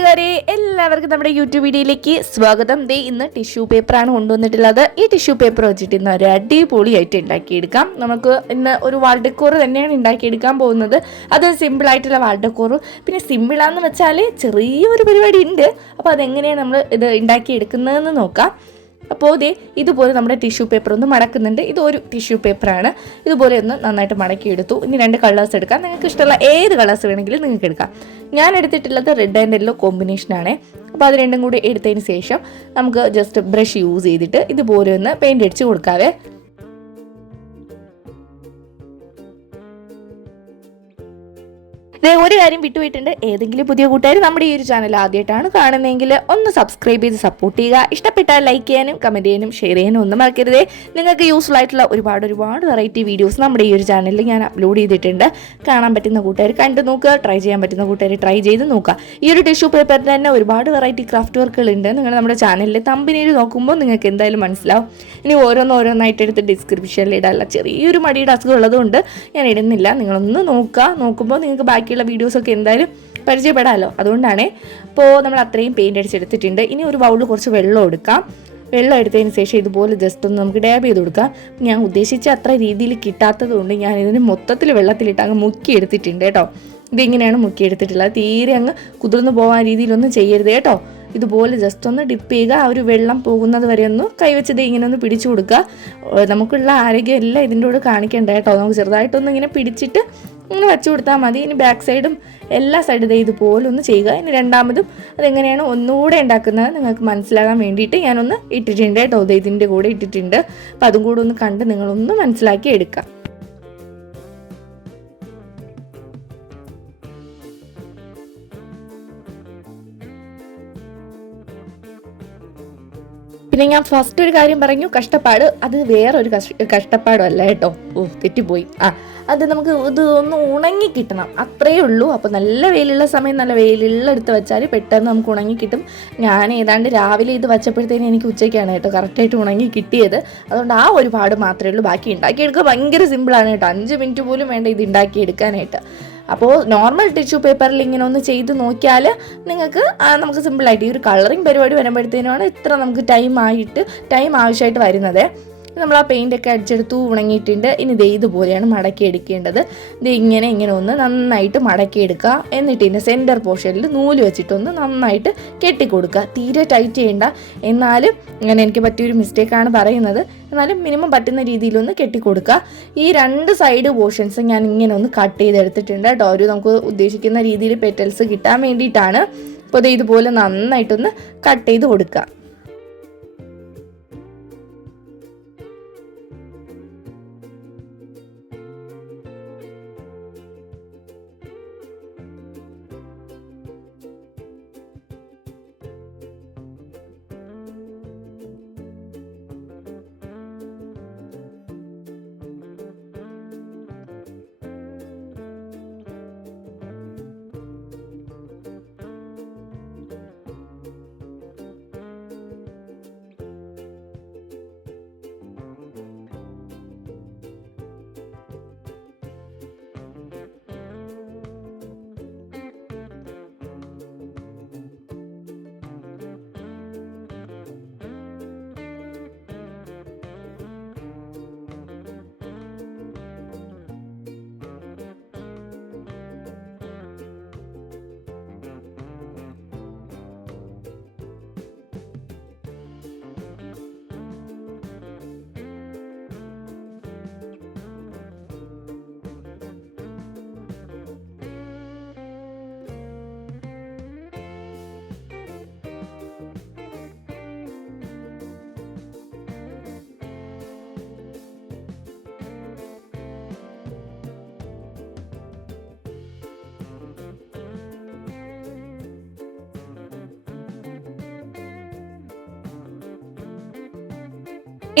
കൂട്ടുകാരെ എല്ലാവർക്കും നമ്മുടെ യൂട്യൂബ് വീഡിയോയിലേക്ക് സ്വാഗതം. ദേ ഇന്ന് ടിഷ്യൂ പേപ്പറാണ് കൊണ്ടുവന്നിട്ടുള്ളത്. ഈ ടിഷ്യൂ പേപ്പർ വെച്ചിട്ട് ഇന്ന് ഒരു അടിപൊളിയായിട്ട് ഉണ്ടാക്കിയെടുക്കാം. നമുക്ക് ഇന്ന് ഒരു വാൾ ഡെക്കോർ തന്നെയാണ് ഉണ്ടാക്കിയെടുക്കാൻ പോകുന്നത്. അത് സിമ്പിൾ ആയിട്ടുള്ള വാൾ ഡെക്കോർ പിന്നെ സിമ്പിളാന്ന് വെച്ചാൽ ചെറിയൊരു പരിപാടി ഉണ്ട്. അപ്പോൾ അതെങ്ങനെയാണ് നമ്മൾ ഇത് ഉണ്ടാക്കിയെടുക്കുന്നതെന്ന് നോക്കാം. അപ്പോൾ ഇതേ ഇതുപോലെ നമ്മുടെ ടിഷ്യൂ പേപ്പർ ഒന്ന് മടക്കുന്നുണ്ട്. ഇത് ഒരു ടിഷ്യൂ പേപ്പറാണ് ഇതുപോലെ ഒന്ന് നന്നായിട്ട് മടക്കിയെടുത്തു. ഇനി രണ്ട് കളേഴ്സ് എടുക്കാം. നിങ്ങൾക്ക് ഇഷ്ടമുള്ള ഏത് കളേഴ്സ് വേണമെങ്കിലും നിങ്ങൾക്ക് എടുക്കാം. ഞാൻ എടുത്തിട്ടുള്ളത് റെഡ് ആൻഡ് യെല്ലോ കോമ്പിനേഷനാണ് അപ്പോൾ അത് രണ്ടും കൂടി എടുത്തതിന് ശേഷം നമുക്ക് ജസ്റ്റ് ബ്രഷ് യൂസ് ചെയ്തിട്ട് ഇതുപോലെ ഒന്ന് പെയിന്റ് അടിച്ച് കൊടുക്കാവേ. ദേ ഒരു കാര്യം വിട്ടുപോയിട്ടുണ്ട്. ഏതെങ്കിലും പുതിയ കൂട്ടുകാർ നമ്മുടെ ഈ ഒരു ചാനൽ ആദ്യമായിട്ടാണ് കാണുന്നതെങ്കിൽ ഒന്ന് സബ്സ്ക്രൈബ് ചെയ്ത് സപ്പോർട്ട് ചെയ്യുക. ഇഷ്ടപ്പെട്ടാൽ ലൈക്ക് ചെയ്യാനും കമന്റ് ചെയ്യാനും ഷെയർ ചെയ്യാനും ഒന്നും മറക്കരുതേ. നിങ്ങൾക്ക് യൂസ്ഫുൾ ആയിട്ടുള്ള ഒരുപാട് ഒരുപാട് വെറൈറ്റി വീഡിയോസ് നമ്മുടെ ഈ ഒരു ചാനലിൽ ഞാൻ അപ്ലോഡ് ചെയ്തിട്ടുണ്ട്. കാണാൻ പറ്റുന്ന കൂട്ടുകാർ കണ്ടു നോക്കുക. ട്രൈ ചെയ്യാൻ പറ്റുന്ന കൂട്ടുകാർ ട്രൈ ചെയ്ത് നോക്കുക. ഈ ഒരു ടിഷ്യൂ പേപ്പറിൽ തന്നെ ഒരുപാട് വെറൈറ്റി ക്രാഫ്റ്റ് വർക്കുകൾ ഉണ്ട് നിങ്ങൾ നമ്മുടെ ചാനലിൽ തമ്പിനേര് നോക്കുമ്പോൾ നിങ്ങൾക്ക് എന്തായാലും മനസ്സിലാവും. ഇനി ഓരോന്നോരോന്നായിട്ട് എടുത്ത് ഡിസ്ക്രിപ്ഷനിൽ ഇടാനുള്ള ചെറിയൊരു മടിയുടെ അസുഖം ഉള്ളതുകൊണ്ട് ഞാൻ ഇടുന്നില്ല. നിങ്ങളൊന്ന് നോക്കുക. നോക്കുമ്പോൾ നിങ്ങൾക്ക് ബാക്കിയുള്ള വീഡിയോസൊക്കെ എന്തായാലും പരിചയപ്പെടാമല്ലോ അതുകൊണ്ടാണ് അപ്പോൾ നമ്മൾ അത്രയും പെയിന്റ് അടിച്ചെടുത്തിട്ടുണ്ട്. ഇനി ഒരു ബൗളിൽ കുറച്ച് വെള്ളം എടുക്കാം. വെള്ളം എടുത്തതിന് ശേഷം ഇതുപോലെ ജസ്റ്റ് ഒന്ന് നമുക്ക് ഡാബ് ചെയ്ത് കൊടുക്കാം. ഞാൻ ഉദ്ദേശിച്ച അത്ര രീതിയിൽ കിട്ടാത്തത് കൊണ്ട് ഞാൻ ഇതിന് മൊത്തത്തിൽ വെള്ളത്തിലിട്ട് അങ്ങ് മുക്കി എടുത്തിട്ടുണ്ട് കേട്ടോ. ഇതിങ്ങനെയാണ് മുക്കി എടുത്തിട്ടുള്ളത്? തീരെ അങ്ങ് കുതിർന്നു പോകാൻ രീതിയിലൊന്നും ചെയ്യരുത് കേട്ടോ. ഇതുപോലെ ജസ്റ്റ് ഒന്ന് ഡിപ്പ് ചെയ്യുക. ആ ഒരു വെള്ളം പോകുന്നത് വരെ ഒന്ന് കൈവച്ചത് ഇങ്ങനെ ഒന്ന് പിടിച്ചു കൊടുക്കുക. നമുക്കുള്ള ആരോഗ്യം എല്ലാം ഇതിന്റെ കൂടെ കാണിക്കേണ്ട കേട്ടോ. നമുക്ക് ചെറുതായിട്ടൊന്ന് ഇങ്ങനെ പിടിച്ചിട്ട് ഇങ്ങനെ വെച്ച് കൊടുത്താൽ മതി. ഇനി ബാക്ക് സൈഡും എല്ലാ സൈഡും ഇത് ഇതുപോലെ ഒന്ന് ചെയ്യുക. ഇനി രണ്ടാമതും അതെങ്ങനെയാണ് ഒന്നുകൂടെ ഉണ്ടാക്കുന്നത് നിങ്ങൾക്ക് മനസ്സിലാകാൻ വേണ്ടിയിട്ട് ഞാനൊന്ന് ഇട്ടിട്ടുണ്ട് കേട്ടോ. ഇതിന്റെ കൂടെ ഇട്ടിട്ടുണ്ട്. അപ്പം അതും കൂടെ ഒന്ന് കണ്ട് നിങ്ങളൊന്ന് മനസ്സിലാക്കി എടുക്കുക. പിന്നെ ഞാൻ ഫസ്റ്റ് ഒരു കാര്യം പറഞ്ഞു കഷ്ടപ്പാട്. അത് വേറൊരു കഷ്ട കഷ്ടപ്പാടും അല്ല കേട്ടോ. ഓ തെറ്റിപ്പോയി. ആ അത് നമുക്ക് ഇത് ഒന്ന് ഉണങ്ങി കിട്ടണം. അത്രയേ ഉള്ളൂ. അപ്പോൾ നല്ല വെയിലുള്ള സമയം നല്ല വെയിലുള്ള എടുത്ത് വെച്ചാൽ പെട്ടെന്ന് നമുക്ക് ഉണങ്ങി കിട്ടും. ഞാൻ ഏതാണ്ട് രാവിലെ ഇത് വച്ചപ്പോഴത്തേന് എനിക്ക് ഉച്ചയ്ക്കാണ് കേട്ടോ കറക്റ്റായിട്ട് ഉണങ്ങി കിട്ടിയത്. അതുകൊണ്ട് ആ ഒരു പാട് മാത്രമേ ഉള്ളൂ. ബാക്കി ഉണ്ടാക്കിയെടുക്കുക ഭയങ്കര സിമ്പിളാണ് കേട്ടോ. അഞ്ച് മിനിറ്റ് പോലും വേണ്ട ഇത് ഉണ്ടാക്കിയെടുക്കാനായിട്ട്. അപ്പോൾ നോർമൽ ടിഷ്യൂ പേപ്പറിൽ ഇങ്ങനെ ഒന്ന് ചെയ്ത് നോക്കിയാൽ നിങ്ങൾക്ക് നമുക്ക് സിമ്പിളായിട്ട് ഈ ഒരു കളറിങ് പരിപാടി വരുമ്പോഴത്തേനുമാണ് ഇത്ര നമുക്ക് ടൈം ആയിട്ട് ടൈം ആവശ്യമായിട്ട് വരുന്നത്. നമ്മൾ ആ പെയിന്റ് ഒക്കെ അടിച്ചെടുത്തു ഉണങ്ങിയിട്ടുണ്ട്. ഇനി ദേ ഇതുപോലെയാണ് മടക്കി എടുക്കേണ്ടത്. ഇത് ഇങ്ങനെ ഇങ്ങനെ ഒന്ന് നന്നായിട്ട് മടക്കി എടുക്കുക. എന്നിട്ട് ഇതിന്റെ സെന്റർ പോർഷനിൽ നൂൽ വെച്ചിട്ടൊന്ന് നന്നായിട്ട് കെട്ടിക്കൊടുക്കുക. തീരെ ടൈറ്റ് ചെയ്യേണ്ട. എന്നാലും ഇങ്ങനെ എനിക്ക് പറ്റിയൊരു മിസ്റ്റേക്കാണ് പറയുന്നത്. എന്നാലും മിനിമം പറ്റുന്ന രീതിയിലൊന്ന് കെട്ടിക്കൊടുക്കുക. ഈ രണ്ട് സൈഡ് പോർഷൻസ് ഞാൻ ഇങ്ങനെ ഒന്ന് കട്ട് ചെയ്തെടുത്തിട്ടുണ്ട് കേട്ടോ. ഒരു നമുക്ക് ഉദ്ദേശിക്കുന്ന രീതിയിൽ പെറ്റൽസ് കിട്ടാൻ വേണ്ടിയിട്ടാണ്. അപ്പോൾ ദേ ഇതുപോലെ നന്നായിട്ടൊന്ന് കട്ട് ചെയ്ത് കൊടുക്കുക.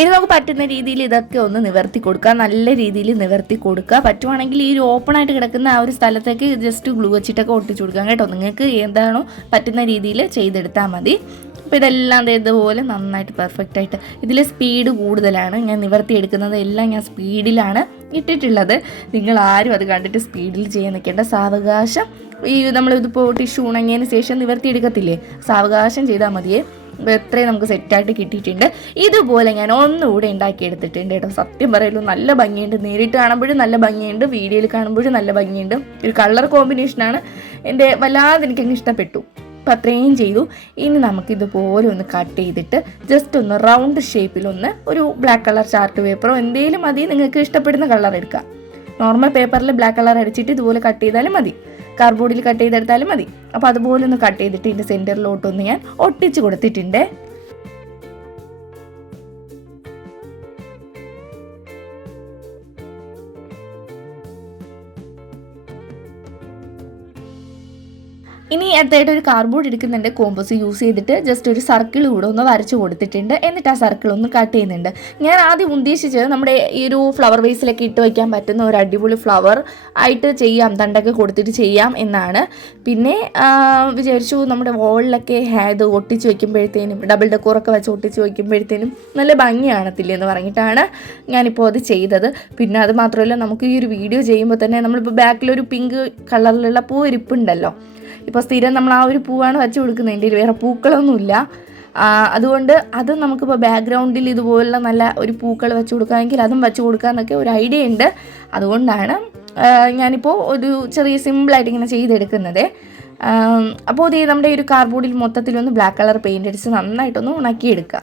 ഇനി നമുക്ക് പറ്റുന്ന രീതിയിൽ ഇതൊക്കെ ഒന്ന് നിവർത്തി കൊടുക്കുക നല്ല രീതിയിൽ നിവർത്തി കൊടുക്കുക. പറ്റുവാണെങ്കിൽ ഈ ഒരു ഓപ്പൺ ആയിട്ട് കിടക്കുന്ന ആ ഒരു സ്ഥലത്തേക്ക് ജസ്റ്റ് ഗ്ലൂ വെച്ചിട്ടൊക്കെ ഒട്ടിച്ചു കൊടുക്കാം കേട്ടോ. നിങ്ങൾക്ക് എന്താണോ പറ്റുന്ന രീതിയിൽ ചെയ്തെടുത്താൽ മതി. അപ്പോൾ ഇതെല്ലാം ഇതുപോലെ നന്നായിട്ട് പെർഫെക്റ്റ് ആയിട്ട് ഇതിൽ സ്പീഡ് കൂടുതലാണ്. ഞാൻ നിവർത്തി എടുക്കുന്നത് എല്ലാം ഞാൻ സ്പീഡിലാണ് ഇട്ടിട്ടുള്ളത്. നിങ്ങൾ ആരും അത് കണ്ടിട്ട് സ്പീഡിൽ ചെയ്യാൻ നിൽക്കേണ്ട. സാവകാശം ഈ നമ്മളിതിപ്പോൾ ടിഷ്യൂ ഉണങ്ങിയതിന് ശേഷം നിവർത്തി നിവർത്തിയെടുക്കത്തില്ലേ സാവകാശം ചെയ്താൽ മതിയേ. എത്രയും നമുക്ക് സെറ്റായിട്ട് കിട്ടിയിട്ടുണ്ട്. ഇതുപോലെ ഞാൻ ഒന്നുകൂടെ ഉണ്ടാക്കിയെടുത്തിട്ടുണ്ട് കേട്ടോ. സത്യം പറയുള്ളൂ നല്ല ഭംഗിയുണ്ട്. നേരിട്ട് കാണുമ്പോഴും നല്ല ഭംഗിയുണ്ട്. വീഡിയോയിൽ കാണുമ്പോഴും നല്ല ഭംഗിയുണ്ട്. ഒരു കളർ കോമ്പിനേഷനാണ് എന്റെ വല്ലാതെ എനിക്കങ്ങ് ഇഷ്ടപ്പെട്ടു. അപ്പം അത്രയും ചെയ്തു. ഇനി നമുക്കിതുപോലെ ഒന്ന് കട്ട് ചെയ്തിട്ട് ജസ്റ്റ് ഒന്ന് റൗണ്ട് ഷേപ്പിൽ ഒന്ന് ഒരു ബ്ലാക്ക് കളർ ചാർട്ട് പേപ്പറോ എന്തെങ്കിലും മതി. നിങ്ങൾക്ക് ഇഷ്ടപ്പെടുന്ന കളർ എടുക്കാം. നോർമൽ പേപ്പറിൽ ബ്ലാക്ക് കളർ അടിച്ചിട്ട് ഇതുപോലെ കട്ട് ചെയ്താലും മതി. കാർഡ്ബോർഡിൽ കട്ട് ചെയ്തെടുത്താലും മതി. അപ്പോൾ അതുപോലെ ഒന്ന് കട്ട് ചെയ്തിട്ട് ഇതിന്റെ സെന്ററിലോട്ടൊന്ന് ഞാൻ ഒട്ടിച്ച് കൊടുത്തിട്ടുണ്ട്. ഇനി അടുത്തായിട്ട് ഒരു കാർഡ്ബോർഡ് എടുക്കുന്നുണ്ട്. കോമ്പസ് യൂസ് ചെയ്തിട്ട് ജസ്റ്റ് ഒരു സർക്കിൾ കൂടെ ഒന്ന് വരച്ച് കൊടുത്തിട്ടുണ്ട്. എന്നിട്ട് ആ സർക്കിൾ ഒന്ന് കട്ട് ചെയ്യുന്നുണ്ട്. ഞാൻ ആദ്യം ഉദ്ദേശിച്ചത് നമ്മുടെ ഈ ഒരു ഫ്ലവർ വേസിലൊക്കെ ഇട്ട് വയ്ക്കാൻ പറ്റുന്ന ഒരു അടിപൊളി ഫ്ലവർ ആയിട്ട് ചെയ്യാം. തണ്ടൊക്കെ കൊടുത്തിട്ട് ചെയ്യാം എന്നാണ്. പിന്നെ വിചാരിച്ചു നമ്മുടെ വോളിലൊക്കെ ഹാത് ഒട്ടിച്ച് വയ്ക്കുമ്പോഴത്തേനും ഡബിൾ ഡെക്കോറൊക്കെ വെച്ച് ഒട്ടിച്ച് വയ്ക്കുമ്പോഴത്തേനും നല്ല ഭംഗി കാണത്തില്ലേ എന്ന് പറഞ്ഞിട്ടാണ് ഞാനിപ്പോൾ അത് ചെയ്തത്. പിന്നെ അത് മാത്രമല്ല നമുക്ക് ഈ ഒരു വീഡിയോ ചെയ്യുമ്പോൾ തന്നെ നമ്മളിപ്പോൾ ബാക്കിലൊരു പിങ്ക് കളറിലുള്ള പൂ ഇരിപ്പുണ്ടല്ലോ ഇപ്പോൾ സ്ഥിരം നമ്മൾ ആ ഒരു പൂവാണ് വച്ച് കൊടുക്കുന്നത്. എന്റെ വേറെ പൂക്കളൊന്നുമില്ല. അതുകൊണ്ട് അത് നമുക്കിപ്പോൾ ബാക്ക്ഗ്രൗണ്ടിൽ ഇതുപോലുള്ള നല്ല ഒരു പൂക്കൾ വെച്ച് കൊടുക്കാമെങ്കിൽ അതും വെച്ച് കൊടുക്കാമെന്നൊക്കെ ഒരു ഐഡിയ ഉണ്ട്. അതുകൊണ്ടാണ് ഞാനിപ്പോൾ ഒരു ചെറിയ സിമ്പിളായിട്ട് ഇങ്ങനെ ചെയ്തെടുക്കുന്നത്. അപ്പോൾ ഇത് നമ്മുടെ ഒരു കാർബോർഡിൽ മൊത്തത്തിലൊന്ന് ബ്ലാക്ക് കളർ പെയിന്റ് അടിച്ച് നന്നായിട്ടൊന്ന് ഉണക്കിയെടുക്കുക.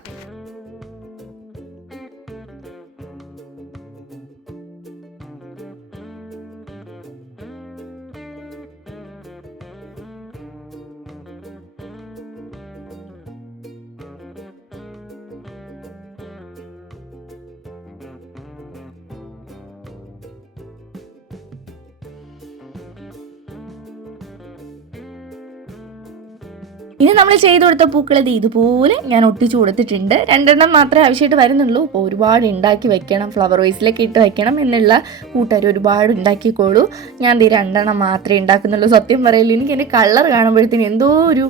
ഇനി നമ്മൾ ചെയ്തു കൊടുത്ത പൂക്കൾ ഇത് ഇതുപോലെ ഞാൻ ഒട്ടിച്ചു കൊടുത്തിട്ടുണ്ട്. രണ്ടെണ്ണം മാത്രമേ ആവശ്യമായിട്ട് വരുന്നുള്ളൂ. അപ്പോൾ ഒരുപാട് ഉണ്ടാക്കി വെക്കണം ഫ്ലവർ വേസിലേക്ക് ഇട്ട് വെക്കണം എന്നുള്ള കൂട്ടുകാർ ഒരുപാട് ഉണ്ടാക്കിക്കോളൂ. ഞാൻ ഈ രണ്ടെണ്ണം മാത്രമേ ഉണ്ടാക്കുന്നുള്ളൂ. സത്യം പറയില്ല എനിക്ക് എന്റെ കളർ കാണുമ്പോഴത്തേന് എന്തോ ഒരു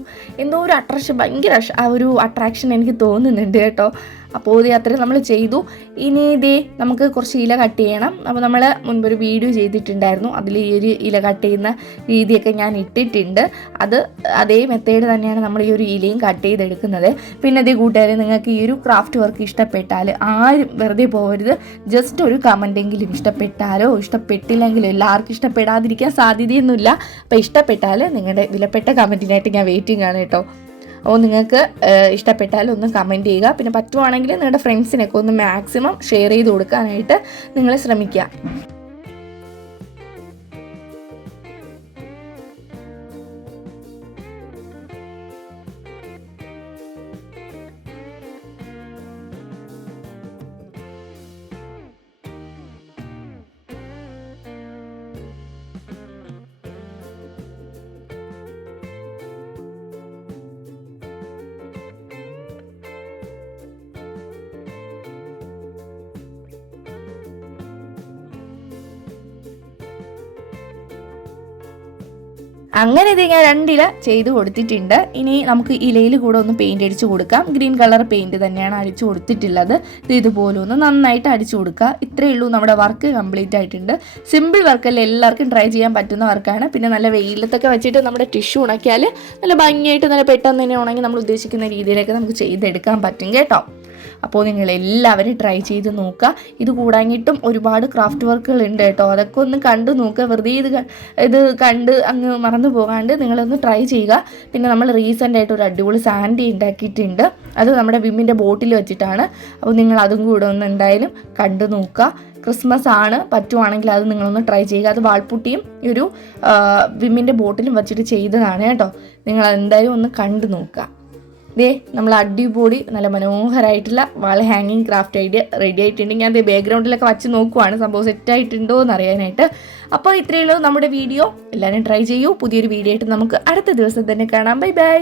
എന്തോ ഒരു അട്രാക്ഷൻ ഭയങ്കര ആ ഒരു അട്രാക്ഷൻ എനിക്ക് തോന്നുന്നുണ്ട് കേട്ടോ. അപ്പോൾ ഇത് അത്രയും നമ്മൾ ചെയ്തു. ഇനി ഇതേ നമുക്ക് കുറച്ച് ഇല കട്ട് ചെയ്യണം. അപ്പോൾ നമ്മൾ മുൻപൊരു വീഡിയോ ചെയ്തിട്ടുണ്ടായിരുന്നു. അതിൽ ഈ ഒരു ഇല കട്ട് ചെയ്യുന്ന രീതിയൊക്കെ ഞാൻ ഇട്ടിട്ടുണ്ട്. അത് അതേ മെത്തേഡ് തന്നെയാണ് നമ്മൾ ഈ ഒരു ഇലയും കട്ട് ചെയ്തെടുക്കുന്നത്. പിന്നെ അതേ കൂട്ടുകാരെ നിങ്ങൾക്ക് ഈ ഒരു ക്രാഫ്റ്റ് വർക്ക് ഇഷ്ടപ്പെട്ടാൽ ആരും വെറുതെ പോകരുത്. ജസ്റ്റ് ഒരു കമന്റെങ്കിലും ഇഷ്ടപ്പെട്ടാലോ ഇഷ്ടപ്പെട്ടില്ലെങ്കിലോ എല്ലാവർക്കും ഇഷ്ടപ്പെടാതിരിക്കാൻ സാധ്യതയൊന്നുമില്ല. അപ്പോൾ ഇഷ്ടപ്പെട്ടാൽ നിങ്ങളുടെ വിലപ്പെട്ട കമന്റിനായിട്ട് ഞാൻ വെയിറ്റിംഗ് ആണ് കേട്ടോ. അപ്പോൾ നിങ്ങൾക്ക് ഇഷ്ടപ്പെട്ടാൽ ഒന്ന് കമന്റ് ചെയ്യുക. പിന്നെ പറ്റുവാണെങ്കിൽ നിങ്ങളുടെ ഫ്രണ്ട്സിനൊക്കെ ഒന്ന് മാക്സിമം ഷെയർ ചെയ്ത് കൊടുക്കാനായിട്ട് നിങ്ങൾ ശ്രമിക്കുക. അങ്ങനെ ഇത് ഞാൻ രണ്ടില ചെയ്ത് കൊടുത്തിട്ടുണ്ട്. ഇനി നമുക്ക് ഇലയിൽ കൂടെ ഒന്ന് പെയിന്റ് അടിച്ചു കൊടുക്കാം. ഗ്രീൻ കളർ പെയിന്റ് തന്നെയാണ് അടിച്ചു കൊടുത്തിട്ടുള്ളത്. ഇത് ഇതുപോലെ ഒന്ന് നന്നായിട്ട് അടിച്ചു കൊടുക്കുക. ഇത്രയേ ഉള്ളൂ നമ്മുടെ വർക്ക് കംപ്ലീറ്റ് ആയിട്ടുണ്ട്. സിമ്പിൾ വർക്കല്ലേ എല്ലാവർക്കും ട്രൈ ചെയ്യാൻ പറ്റുന്ന വർക്കാണ് പിന്നെ നല്ല വെയിലത്തൊക്കെ വെച്ചിട്ട് നമ്മുടെ ടിഷ്യൂ ഉണക്കിയാൽ നല്ല ഭംഗിയായിട്ട് നല്ല പെട്ടെന്ന് തന്നെ ഉണങ്ങി നമ്മൾ ഉദ്ദേശിക്കുന്ന രീതിയിലൊക്കെ നമുക്ക് ചെയ്തെടുക്കാൻ പറ്റും കേട്ടോ. അപ്പോൾ നിങ്ങൾ എല്ലാവരും ട്രൈ ചെയ്ത് നോക്കുക. ഇത് കൂടാഞ്ഞിട്ടും ഒരുപാട് ക്രാഫ്റ്റ് വർക്കുകൾ ഉണ്ട് കേട്ടോ. അതൊക്കെ ഒന്ന് കണ്ടു നോക്കുക. വെറുതെ ഇത് ഇത് കണ്ട് അങ്ങ് മറന്നു പോകാണ്ട് നിങ്ങളൊന്ന് ട്രൈ ചെയ്യുക. പിന്നെ നമ്മൾ റീസെന്റ് ആയിട്ട് ഒരു അടിപൊളി സാൻഡി ഉണ്ടാക്കിയിട്ടുണ്ട്. അത് നമ്മുടെ വിമ്മിന്റെ ബോട്ടിൽ വെച്ചിട്ടാണ്. അപ്പോൾ നിങ്ങൾ അതും കൂടെ ഒന്ന് എന്തായാലും കണ്ടു നോക്കുക. ക്രിസ്മസ് ആണ്. പറ്റുവാണെങ്കിൽ അത് നിങ്ങളൊന്ന് ട്രൈ ചെയ്യുക. അത് വാൾപുട്ടിയും ഒരു വിമ്മിന്റെ ബോട്ടിലും വെച്ചിട്ട് ചെയ്തതാണ് കേട്ടോ. നിങ്ങൾ എന്തായാലും ഒന്ന് കണ്ടു നോക്കുക. ദേ നമ്മൾ അടിപൊളി നല്ല മനോഹരമായിട്ടുള്ള വാൾ ഹാങ്ങിങ് ക്രാഫ്റ്റ് ഐഡിയ റെഡി ആയിട്ടുണ്ട്. ഞാൻ ദേ ബാക്ക്ഗ്രൗണ്ടിലൊക്കെ വച്ച് നോക്കുവാണ്. സംഭവം സെറ്റ് ആയിട്ടുണ്ടോ എന്ന് അറിയാനായിട്ട്. അപ്പോൾ ഇത്രയേ ഉള്ളൂ നമ്മുടെ വീഡിയോ എല്ലാവരും ട്രൈ ചെയ്യൂ. പുതിയൊരു വീഡിയോ ആയിട്ട് നമുക്ക് അടുത്ത ദിവസം തന്നെ കാണാം. Bye bye